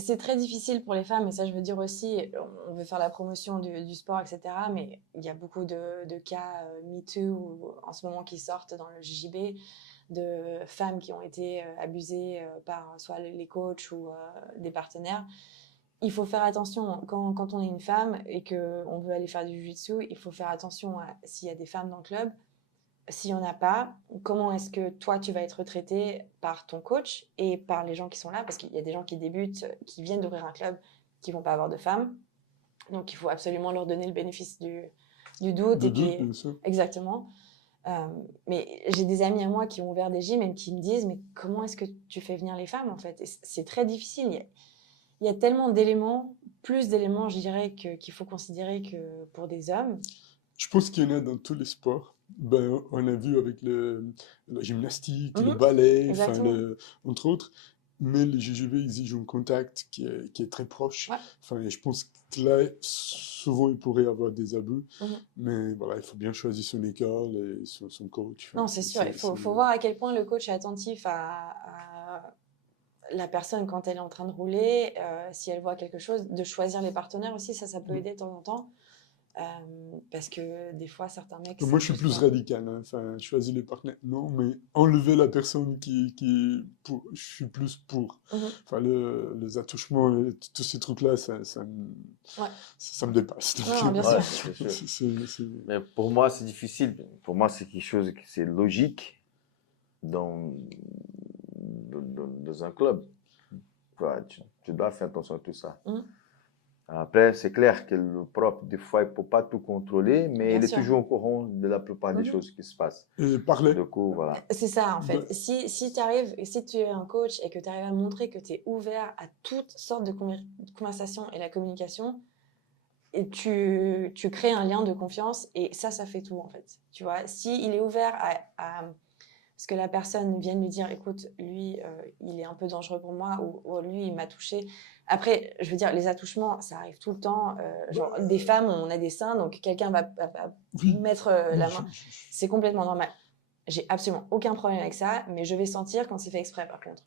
C'est très difficile pour les femmes, et ça je veux dire aussi, on veut faire la promotion du sport, etc. Mais il y a beaucoup de cas MeToo en ce moment qui sortent dans le JJB, de femmes qui ont été abusées par soit les coachs ou des partenaires. Il faut faire attention quand on est une femme et qu'on veut aller faire du jiu-jitsu, il faut faire attention à s'il y a des femmes dans le club. S'il n'y en a pas, comment est-ce que toi, tu vas être traité par ton coach et par les gens qui sont là? Parce qu'il y a des gens qui débutent, qui viennent d'ouvrir un club, qui ne vont pas avoir de femmes. Donc, il faut absolument leur donner le bénéfice du doute. De Et doute, puis, bien sûr. exactement. Mais j'ai des amis à moi qui ont ouvert des gyms et qui me disent, mais comment est-ce que tu fais venir les femmes, en fait? Et c'est très difficile. Il y a tellement d'éléments, plus d'éléments, je dirais, qu'il faut considérer que pour des hommes. Je pense qu'il y en a dans tous les sports. Ben, on a vu avec la gymnastique, le ballet, enfin, Exactement. entre autres. Mais le JJB exige un contact qui est très proche. Ouais. Enfin, et je pense que là, souvent, il pourrait y avoir des abus. Mhm. Mais voilà, il faut bien choisir son école et son coach. Enfin, Non, c'est sûr. Il faut voir à quel point le coach est attentif à la personne quand elle est en train de rouler, si elle voit quelque chose, de choisir les partenaires aussi, ça peut aider de temps en temps. Parce que des fois, certains mecs, Moi, c'est je suis juste plus pas. radical, hein. Enfin, choisir les partenaires, non, mais enlever la personne qui est pour, je suis plus pour. Mhm. Enfin, les attouchements, tous ces trucs-là, Ouais. ça me dépasse. Donc, Non, bien Ouais, sûr. c'est sûr. c'est- Mais pour moi, c'est difficile. Pour moi, c'est quelque chose qui c'est logique dans un club. Ouais, tu dois faire attention à tout ça. Mhm. Après, c'est clair que le prof, des fois, il ne peut pas tout contrôler, mais Bien il est sûr. toujours au courant de la plupart des Mhm. choses qui se passent. Et parler. Du coup, voilà. C'est ça, en fait. Ben, Si tu arrives, si tu es un coach et que tu arrives à montrer que tu es ouvert à toutes sortes de conversations et la communication, et tu crées un lien de confiance, et ça fait tout, en fait. Tu vois, s'il est ouvert à ce que la personne vienne lui dire, écoute, lui, il est un peu dangereux pour moi, ou lui, il m'a touché. Après, je veux dire, les attouchements, ça arrive tout le temps. Genre, des femmes, on a des seins, donc quelqu'un va oui, mettre oui, la main. je- C'est complètement normal. J'ai absolument aucun problème avec ça, mais je vais sentir quand c'est fait exprès, par contre.